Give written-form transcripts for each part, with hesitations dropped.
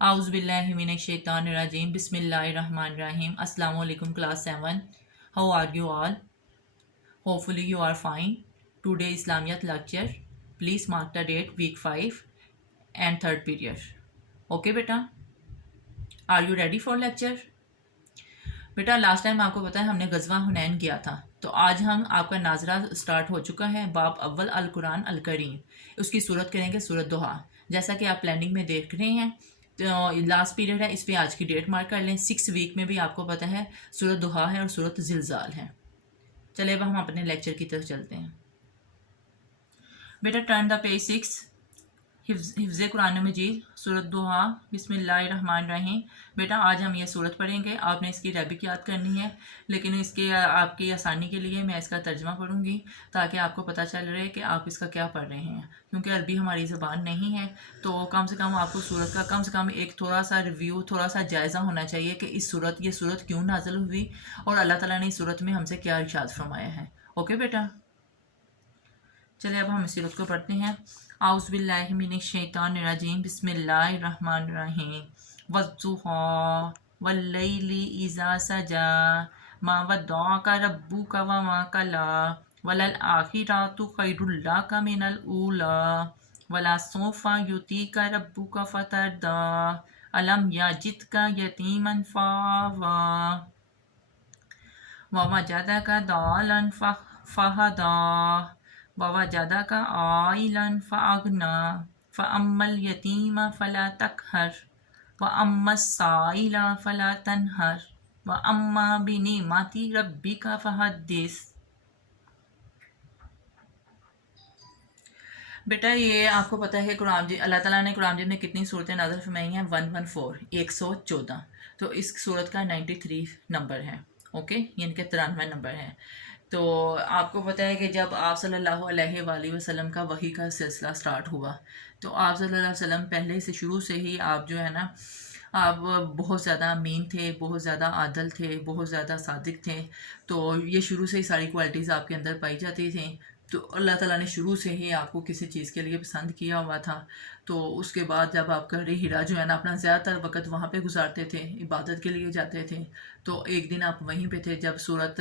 Auzubillahiminash-shaytanir-rajim. Bismillahir-rahmanir-rahim. Assalamu alaikum class 7. How are you all? Hopefully you are fine. Today Islamiyat lecture. Please mark the date week 5 and third period. Okay beta? Are you ready for lecture? Beta last time آپ کو پتا ہے ہم نے غزوہ حنین کیا تھا، تو آج ہم آپ کا ناظرہ سٹارٹ ہو چکا ہے باب اول القرآن الکریم، اس کی صورت کریں گے صورت دوحہ، جیسا کہ آپ پلاننگ میں دیکھ رہے ہیں۔ تو لاسٹ پیریڈ ہے، اس پہ آج کی ڈیٹ مارک کر لیں۔ 6 ویک میں بھی آپ کو پتا ہے صورت دوحہ ہے اور صورت زلزال ہے۔ چلے اب ہم اپنے لیکچر کی طرف چلتے ہیں۔ بیٹا ٹرن دا پیج 6، حفظ قرآن مجید، صورت دوحہ، بسم اللہ الرحمن الرحیم۔ بیٹا آج ہم یہ صورت پڑھیں گے، آپ نے اس کی ریبک یاد کرنی ہے، لیکن اس کے آپ کی آسانی کے لیے میں اس کا ترجمہ پڑھوں گی تاکہ آپ کو پتہ چل رہے کہ آپ اس کا کیا پڑھ رہے ہیں، کیونکہ عربی ہماری زبان نہیں ہے، تو کم سے کم آپ کو صورت کا کم سے کم ایک تھوڑا سا ریویو، تھوڑا سا جائزہ ہونا چاہیے کہ یہ صورت کیوں نازل ہوئی اور اللہ تعالیٰ نے اس صورت میں ہم سے کیا ارشاد فرمایا ہے۔ اوکے بیٹا، چلے اب ہم اس صورت کو پڑھتے ہیں۔ اعوذ باللہ من الشیطان الرجیم، بسم اللہ الرحمن الرحیم۔ والضحیٰ واللیل اذا سجی ما ودعک ربک وما قلی وللآخرۃ خیر لک من الاولی ولسوف یعطیک ربک فترضی الم یجدک یتیما فآوی ووجدک ضالا فہدی ووجدک عائلا فأغنی فأما الیتیم فلا تقہر وأما السائل فلا تنہر وأما بنعمت ربک فحدث۔ بیٹا یہ آپ کو پتہ ہے قرآن اللہ تعالیٰ نے قرآن میں کتنی صورتیں نازل فرمائی ہیں؟ 114، 114۔ تو اس صورت کا 93 نمبر ہے، اوکے، یعنی کہ 93 نمبر ہے۔ تو آپ کو پتہ ہے کہ جب آپ صلی اللہ علیہ وآلہ وسلم کا وحی کا سلسلہ سٹارٹ ہوا تو آپ صلی اللہ علیہ وسلم پہلے سے شروع سے ہی آپ جو ہے نا، آپ بہت زیادہ امین تھے، بہت زیادہ عادل تھے، بہت زیادہ صادق تھے، تو یہ شروع سے ہی ساری کوالٹیز آپ کے اندر پائی جاتی تھیں۔ تو اللہ تعالیٰ نے شروع سے ہی آپ کو کسی چیز کے لیے پسند کیا ہوا تھا۔ تو اس کے بعد جب آپ غار حرا جو ہے نا اپنا زیادہ تر وقت وہاں پہ گزارتے تھے، عبادت کے لیے جاتے تھے، تو ایک دن آپ وہیں پہ تھے جب صورت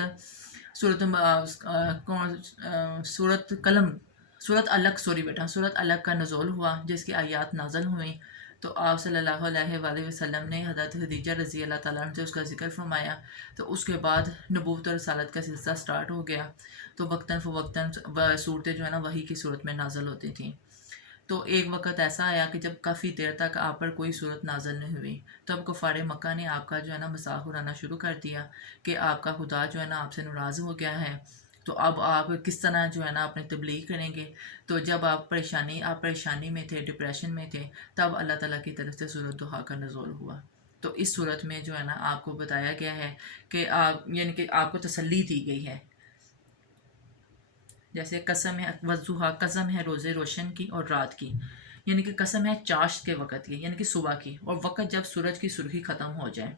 الگ کا نزول ہوا، جس کی آیات نازل ہوئیں، تو آپ صلی اللہ علیہ وآلہ وسلم نے حضرت خدیجہ رضی اللہ تعالیٰ عنہ سے اس کا ذکر فرمایا۔ تو اس کے بعد نبوت اور رسالت کا سلسلہ سٹارٹ ہو گیا، تو وقتاً فوقتاً صورتیں جو ہے نا وحی کی صورت میں نازل ہوتی تھیں۔ تو ایک وقت ایسا آیا کہ جب کافی دیر تک آپ پر کوئی صورت نازل نہیں ہوئی، تب کفار مکہ نے آپ کا جو ہے نا مذاق اڑانا شروع کر دیا کہ آپ کا خدا جو ہے نا آپ سے ناراض ہو گیا ہے، تو اب آپ کس طرح جو ہے نا اپنی تبلیغ کریں گے۔ تو جب آپ پریشانی میں تھے، ڈپریشن میں تھے، تب اللہ تعالیٰ کی طرف سے سورۃ دوحہ کا نزول ہوا۔ تو اس صورت میں جو ہے نا آپ کو بتایا گیا ہے کہ یعنی کہ آپ کو تسلی دی گئی ہے، جیسے قسم ہے والضحیٰ، قسم ہے روزے روشن کی اور رات کی، یعنی کہ قسم ہے چاشت کے وقت کی، یعنی کہ صبح کی، اور وقت جب سورج کی سرخی ختم ہو جائے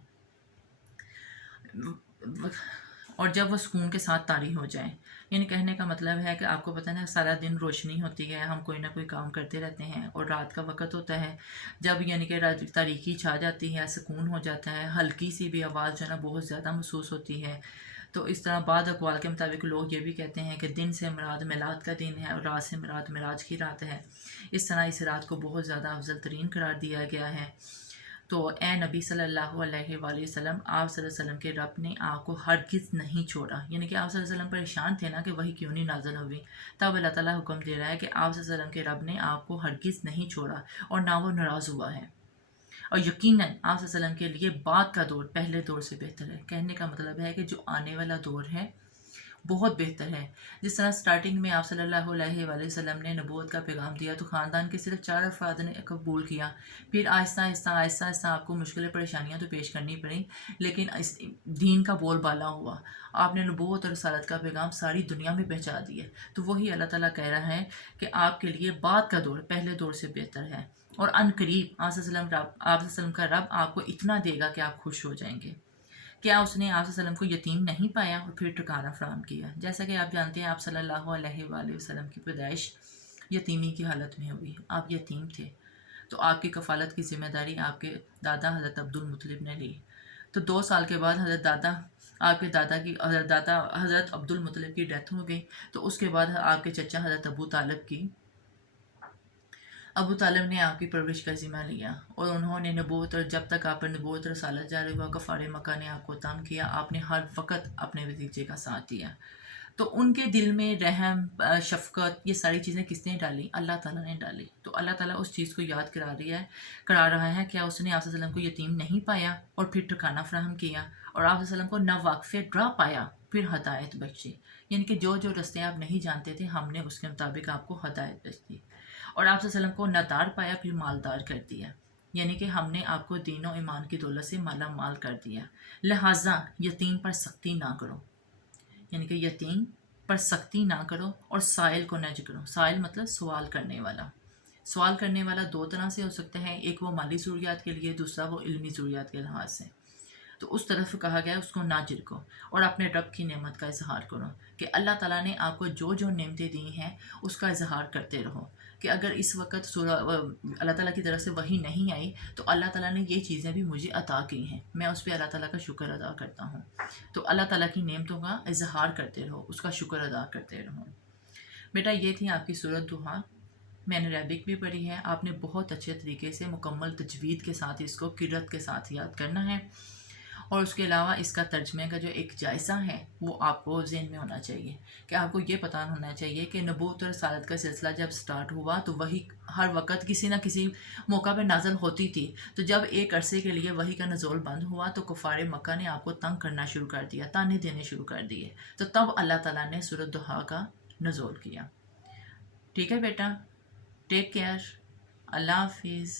اور جب وہ سکون کے ساتھ طاری ہو جائے۔ یعنی کہنے کا مطلب ہے کہ آپ کو پتہ ہے سارا دن روشنی ہوتی ہے، ہم کوئی نہ کوئی کام کرتے رہتے ہیں، اور رات کا وقت ہوتا ہے جب یعنی کہ تاریکی چھا جاتی ہے، سکون ہو جاتا ہے، ہلکی سی بھی آواز جو ہے نا بہت زیادہ محسوس ہوتی ہے۔ تو اس طرح بعض اقوال کے مطابق لوگ یہ بھی کہتے ہیں کہ دن سے مراد میلاد کا دن ہے اور رات سے مراد معراج کی رات ہے۔ اس طرح اس رات کو بہت زیادہ افضل ترین قرار دیا گیا ہے۔ تو اے نبی صلی اللہ علیہ وآلہ وسلم، آپ صلی اللہ علیہ وسلم کے رب نے آپ کو ہرگز نہیں چھوڑا، یعنی کہ آپ صلی اللہ علیہ وسلم پریشان تھے نا کہ وہی کیوں نہیں نازل ہوئی، تب اللہ تعالیٰ حکم دے رہا ہے کہ آپ صلی اللہ علیہ وسلم کے رب نے آپ کو ہرگز نہیں چھوڑا اور نہ وہ ناراض ہوا ہے، اور یقیناً آپ صلی اللہ علیہ وسلم کے لیے بعد کا دور پہلے دور سے بہتر ہے۔ کہنے کا مطلب ہے کہ جو آنے والا دور ہے بہت بہتر ہے۔ جس طرح سٹارٹنگ میں آپ صلی اللہ علیہ وآلہ وسلم نے نبوت کا پیغام دیا تو خاندان کے صرف 4 افراد نے قبول کیا، پھر آہستہ آہستہ آپ کو مشکل پریشانیاں تو پیش کرنی پڑیں، لیکن اس دین کا بول بالا ہوا، آپ نے نبوت اور رسالت کا پیغام ساری دنیا میں پہنچا دیا۔ تو وہی اللہ تعالیٰ کہہ رہا ہے کہ آپ کے لیے بعد کا دور پہلے دور سے بہتر ہے، اور ان قریب آپ صلی اللہ علیہ وسلم کا رب آپ کو اتنا دے گا کہ آپ خوش ہو جائیں گے۔ کیا اس نے آپ صلی اللہ علیہ وسلم کو یتیم نہیں پایا اور پھر ٹھکانہ فراہم کیا؟ جیسا کہ آپ جانتے ہیں آپ صلی اللہ علیہ وآلہ وسلم کی پیدائش یتیمی کی حالت میں ہوئی، آپ یتیم تھے، تو آپ کی کفالت کی ذمہ داری آپ کے دادا حضرت عبد المطلب نے لی۔ تو 2 سال کے بعد آپ کے دادا کی حضرت عبد المطلب کی ڈیتھ ہو گئی۔ تو اس کے بعد آپ کے چچا حضرت ابو طالب نے آپ کی پرورش کا ذمہ لیا، اور انہوں نے نبوت، اور جب تک آپ پر نبوت رسالت جاری ہوا، کفار مکہ نے آپ کو تنگ کیا، آپ نے ہر وقت اپنے بھتیجے کا ساتھ دیا۔ تو ان کے دل میں رحم، شفقت، یہ ساری چیزیں کس نے ڈالی؟ اللہ تعالیٰ نے ڈالی۔ تو اللہ تعالیٰ اس چیز کو یاد کرا رہا ہے کہ اس نے آپ صلی اللہ علیہ وسلم کو یتیم نہیں پایا اور پھر ٹھکانہ فراہم کیا، اور آپ صلی اللہ علیہ وسلم کو نہ واقفے ڈرا پایا پھر ہدایت بخشی، یعنی کہ جو رستے آپ نہیں جانتے تھے ہم نے اس کے مطابق آپ کو ہدایت بخش دی، اور آپ صلی اللہ علیہ وسلم کو نہ دار پایا پھر مالدار کر دیا، یعنی کہ ہم نے آپ کو دین و ایمان کی دولت سے مالا مال کر دیا۔ لہٰذا یتیم پر سختی نہ کرو، یعنی کہ یتیم پر سختی نہ کرو، اور سائل کو نہ کرو۔ سائل مطلب سوال کرنے والا۔ سوال کرنے والا 2 طرح سے ہو سکتا ہے، ایک وہ مالی ضروریات کے لیے، دوسرا وہ علمی ضروریات کے لحاظ سے۔ تو اس طرف کہا گیا اس کو نہ جھڑکو، اور اپنے رب کی نعمت کا اظہار کرو کہ اللہ تعالیٰ نے آپ کو جو نعمتیں دی ہیں اس کا اظہار کرتے رہو، کہ اگر اس وقت اللہ تعالیٰ کی طرف سے وحی نہیں آئی تو اللہ تعالیٰ نے یہ چیزیں بھی مجھے عطا کی ہیں، میں اس پہ اللہ تعالیٰ کا شکر ادا کرتا ہوں۔ تو اللہ تعالیٰ کی نعمتوں کا اظہار کرتے رہو، اس کا شکر ادا کرتے رہو۔ بیٹا یہ تھی آپ کی سورۃ ضحیٰ، میں نے عربک بھی پڑھی ہے، آپ نے بہت اچھے طریقے سے مکمل تجوید کے ساتھ اس کو قرأت کے ساتھ یاد کرنا ہے، اور اس کے علاوہ اس کا ترجمے کا جو ایک جائزہ ہے وہ آپ کو ذہن میں ہونا چاہیے، کہ آپ کو یہ پتہ ہونا چاہیے کہ نبوت اور رسالت کا سلسلہ جب سٹارٹ ہوا تو وحی ہر وقت کسی نہ کسی موقع پہ نازل ہوتی تھی، تو جب ایک عرصے کے لیے وحی کا نزول بند ہوا تو کفار مکہ نے آپ کو تنگ کرنا شروع کر دیا، تانے دینے شروع کر دیے، تو تب اللہ تعالیٰ نے سورۃ ضحیٰ کا نزول کیا۔ ٹھیک ہے بیٹا، ٹیک کیئر، اللہ حافظ۔